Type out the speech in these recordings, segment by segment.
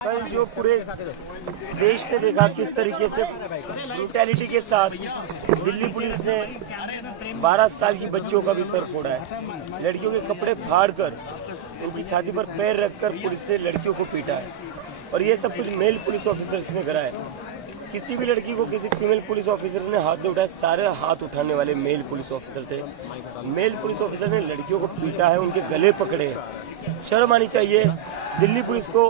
कल जो पूरे देश ने देखा किस तरीके से ब्रूटैलिटी के साथ दिल्ली पुलिस ने 12 साल की बच्चियों का भी सर फोड़ा है। लड़कियों के कपड़े फाड़कर उनकी छाती पर पैर रखकर पुलिस ने लड़कियों को पीटा है और ये सब कुछ मेल पुलिस ऑफिसर्स ने करा है। किसी भी लड़की को किसी फीमेल पुलिस ऑफिसर ने हाथ नहीं उठाया, सारे हाथ उठाने वाले मेल पुलिस ऑफिसर थे। मेल पुलिस ऑफिसर ने लड़कियों को पीटा है, उनके गले पकड़े हैं। शर्म आनी चाहिए दिल्ली पुलिस को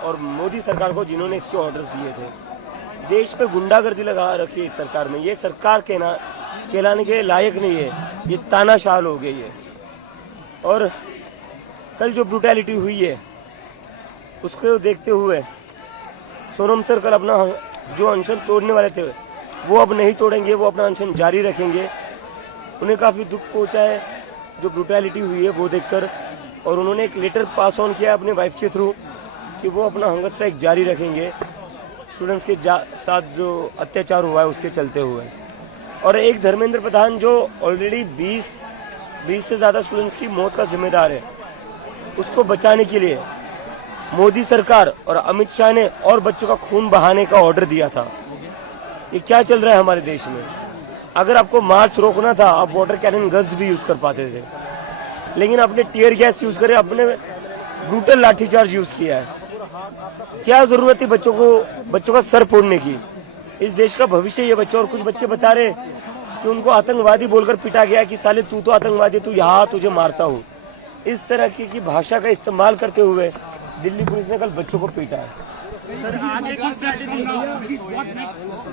और मोदी सरकार को जिन्होंने इसके ऑर्डर्स दिए थे। देश पे गुंडागर्दी लगा रखी है इस सरकार में। ये सरकार कहलाने के लायक नहीं है, ये तानाशाह हो गई है। और कल जो ब्रूटैलिटी हुई है उसको देखते हुए सोनम सर कल अपना जो अनशन तोड़ने वाले थे वो अब नहीं तोड़ेंगे, वो अपना अनशन जारी रखेंगे। उन्हें काफी दुख पहुंचा है जो ब्रूटैलिटी हुई है वो देखकर, और उन्होंने एक लेटर पास ऑन किया अपने वाइफ के थ्रू कि वो अपना हंगर स्ट्राइक जारी रखेंगे स्टूडेंट्स के साथ जो अत्याचार हुआ है उसके चलते हुए। और एक धर्मेंद्र प्रधान जो ऑलरेडी 20 से ज्यादा स्टूडेंट्स की मौत का जिम्मेदार है, उसको बचाने के लिए मोदी सरकार और अमित शाह ने और बच्चों का खून बहाने का ऑर्डर दिया था। ये क्या चल रहा है हमारे देश में? अगर आपको मार्च रोकना था आप वाटर कैनन गन्स भी यूज कर पाते थे, लेकिन आपने टीयर गैस यूज करे, आपने ब्रूटल लाठीचार्ज यूज किया है। क्या जरूरत थी बच्चों का सर फोड़ने की? इस देश का भविष्य ये बच्चे। और कुछ बच्चे बता रहे कि उनको आतंकवादी बोलकर पीटा गया कि साले तू तो आतंकवादी, तू यहाँ तुझे मारता हूँ। इस तरह की भाषा का इस्तेमाल करते हुए दिल्ली पुलिस ने कल बच्चों को पीटा है। सर, आगे की strategy,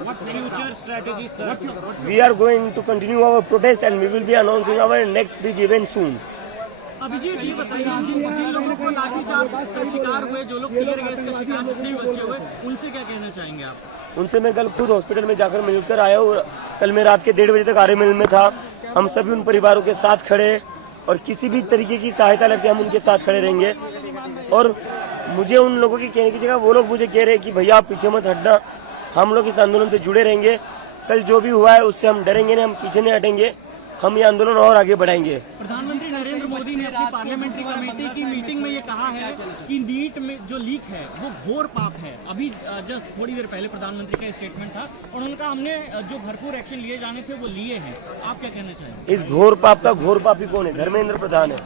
what future strategy, sir? We are going to continue our protest and we will be announcing our next big event soon. Abhijit, ये बताइए जिन लोगों को लाठीचार्ज का शिकार हुए, जो लोग टीयर गैस का शिकार, जितने भी बच्चे हुए, उनसे क्या कहना चाहेंगे आप? उनसे मैं कल खुद हॉस्पिटल में जाकर मिलकर आया हूँ। कल मैं रात के 1:30 बजे तक आर्य में था। हम सभी उन परिवारों के साथ खड़े और किसी भी तरीके की सहायता लगती है हम उनके साथ खड़े रहेंगे। और मुझे उन लोगों की कहने की जगह वो लोग मुझे कह रहे हैं कि भैया आप पीछे मत हटना, हम लोग इस आंदोलन से जुड़े रहेंगे। कल जो भी हुआ है उससे हम डरेंगे नहीं, हम पीछे नहीं हटेंगे, हम ये आंदोलन और आगे बढ़ाएंगे। प्रधानमंत्री नरेंद्र मोदी ने अपनी पार्लियामेंट्री कमेटी की मीटिंग में ये कहा है कि नीट में जो लीक है वो घोर पाप है। अभी जस्ट थोड़ी देर पहले प्रधानमंत्री का स्टेटमेंट था और उन्होंने कहा हमने जो भरपूर एक्शन लिए जाने थे वो लिए हैं। आप क्या कहना चाहेंगे? इस घोर पाप का घोर पापी कौन है? धर्मेंद्र प्रधान है।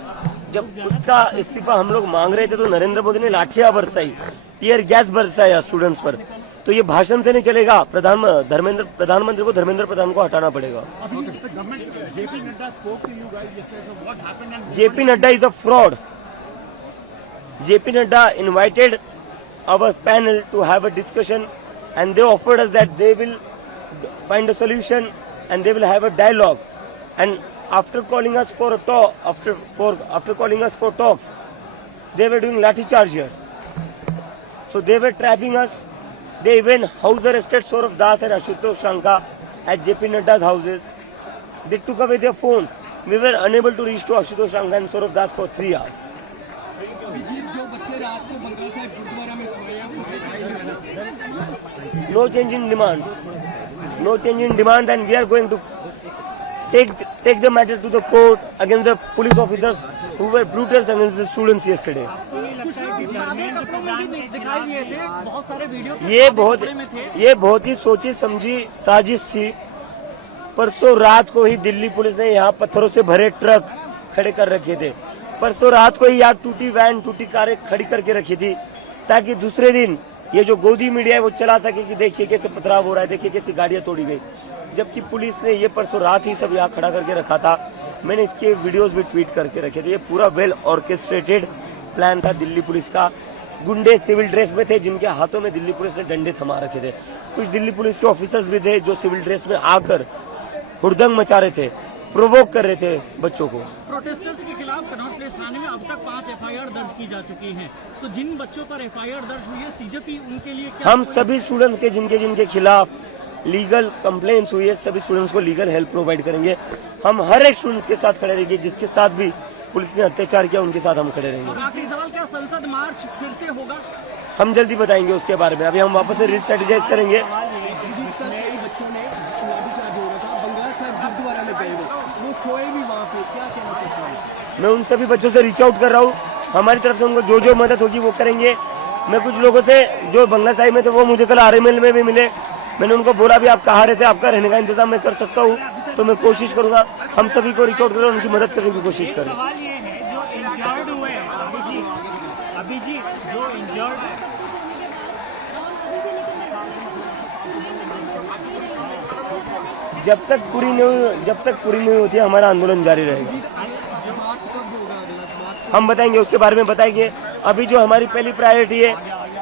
जब उसका इस्तीफा हम लोग मांग रहे थे तो नरेंद्र मोदी ने लाठियां बरसाई, टीयर गैस बरसाया स्टूडेंट्स पर। तो ये भाषण से नहीं चलेगा। प्रधानमंत्री को धर्मेंद्र प्रधान को हटाना पड़ेगा। JP Nadda is a fraud. JP Nadda invited our panel to have a discussion and they offered us that they will find a solution and they will have a dialogue. And after calling us for a talk, after calling us for talks, they were doing lathi charge here. So they were trapping us. They even house arrested Saurav Das and Ashutosh Shanka at JP Nadda's houses. They took away their phones. We were unable to reach to Ashutosh Shanka and Saurav Das for 3 hours. No change in demands. No change in demands, and we are going to take the matter to the court against the police officers who were brutal against the students yesterday. बहुत सारे video ये बहुत ही सोची समझी साजिश थी। परसों रात को ही दिल्ली पुलिस ने यहाँ पत्थरों से भरे ट्रक खड़े कर रखे थे। परसों रात को ही यहाँ टूटी वैन, टूटी कारें खड़ी करके रखी थी ताकि दूसरे दिन ये जो गोदी मीडिया है वो चला सके कि देखिए कैसे पथराव हो रहा है, देखिए कैसी गाड़ियां तोड़ी गई। जबकि पुलिस ने ये परसों रात ही सब यहाँ खड़ा करके रखा था। मैंने इसके वीडियोस भी ट्वीट करके रखे थे। ये पूरा वेल ऑर्केस्ट्रेटेड प्लान था दिल्ली पुलिस का। गुंडे सिविल ड्रेस में थे जिनके हाथों में दिल्ली पुलिस ने डंडे थमा रखे थे। कुछ दिल्ली पुलिस के ऑफिसर्स भी थे जो सिविल ड्रेस में आकर हुड़दंग मचा रहे थे, प्रोवोक कर रहे थे बच्चों को। प्रोटेस्टर्स के खिलाफ कनॉट प्लेस थाने में अब तक 5 FIR दर्ज की जा चुकी हैं। तो जिन बच्चों पर FIR दर्ज हुई है, CJP उनके लिए क्या? हम सभी स्टूडेंट्स के जिनके खिलाफ लीगल कंप्लेंट्स हुई है, सभी स्टूडेंट्स को लीगल हेल्प प्रोवाइड करेंगे। हम हर एक स्टूडेंट्स के साथ खड़े रहेंगे, जिसके साथ भी पुलिस ने अत्याचार किया उनके साथ हम खड़े रहेंगे। आखिरी सवाल, क्या संसद मार्च फिर से होगा? हम जल्दी बताएंगे उसके बारे में। अभी हम वापस से रिस्ट्रेटेजाइज करेंगे। मैं उन सभी बच्चों से रीच आउट कर रहा हूँ। हमारी तरफ से उनको जो मदद होगी वो करेंगे। मैं कुछ लोगों से जो बंगला साहिब में थे वो मुझे कल RML में भी मिले। मैंने उनको बोला भी आप कहाँ रहते, आपका रहने का इंतजाम मैं कर सकता हूँ, तो मैं कोशिश करूंगा हम सभी को रिच आउट करें, उनकी मदद करने की कोशिश करें। सवाल ये है जो इंजर्ड हुए हैं अभी जी जो इंजर्ड जब तक पूरी नहीं होती हमारा आंदोलन जारी रहेगा। हम बताएंगे, उसके बारे में बताएंगे। अभी जो हमारी पहली प्रायोरिटी है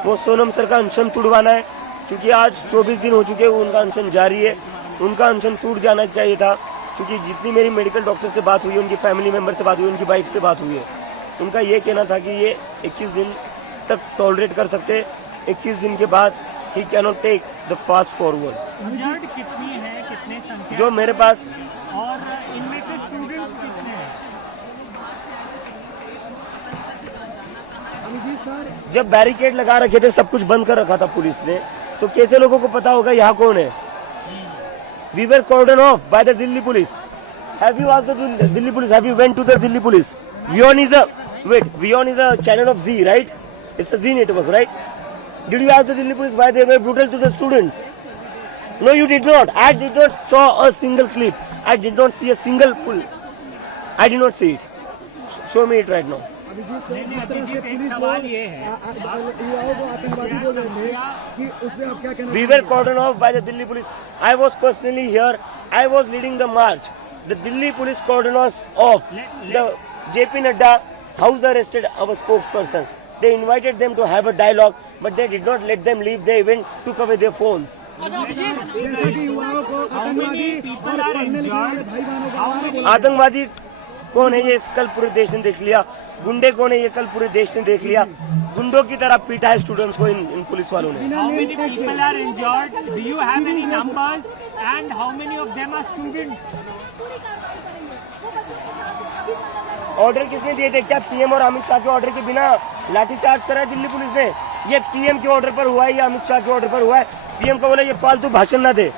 वो सोनम सर का अनशन टूटवाना है, क्योंकि आज 24 दिन हो चुके हैं उनका अनशन जारी है। उनका अनशन टूट जाना चाहिए था, क्योंकि जितनी मेरी मेडिकल डॉक्टर से बात हुई, उनकी फैमिली मेंबर से बात हुई, उनकी वाइफ से बात हुई है, उनका ये कहना था कि ये 21 दिन तक टॉलरेट कर सकते, 21 दिन के बाद he cannot take the fast forward. Injured कितनी है, कितने संख्या जो मेरे पास और इनमें से स्टूडेंट्स कितने हैं? जब बैरिकेड लगा रखे थे, सब कुछ बंद कर रखा था पुलिस ने, तो कैसे लोगों को पता होगा यहाँ कौन है? We were cordoned off by the Delhi police. Have you asked the Delhi police? Have you went to the Delhi police? WION is a channel of Z, right? It's a Z network, right? Did you ask the Delhi police why they were brutal to the students? No, you did not. I did not saw a single clip. I did not see a single pull. I did not see it. Show me it right now. Abhijit एक सवाल ये है We were cordoned off by the Delhi police. I was personally here. I was leading the march. The Delhi police cordoned us off. The JP Nadda house arrested our spokesperson. They invited them to have a dialogue, but they did not let them leave. They even took away their phones. How many people are injured? How many आतंकवादी कौन है ये कल पूरे देश ने देख लिया। गुंडे कौन है ये कल पूरे देश ने देख लिया। गुंडों की तरह पीटा है स्टूडेंट्स को इन पुलिस वालों ने। How many people are injured? Do you have any numbers? And how many of them are students? Order किसने दिए थे? क्या पीएम और अमित शाह के ऑर्डर के बिना लाठीचार्ज करा है दिल्ली पुलिस ने? ये पीएम के ऑर्डर पर हुआ है या अमित शाह के ऑर्डर पर हुआ है? पीएम को बोले ये फालतू भाषण ना दे।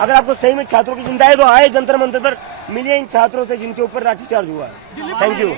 अगर आपको सही में छात्रों की चिंता है तो आए जंतर मंतर पर, मिलिए इन छात्रों से जिनके ऊपर लाठीचार्ज हुआ है। Thank you.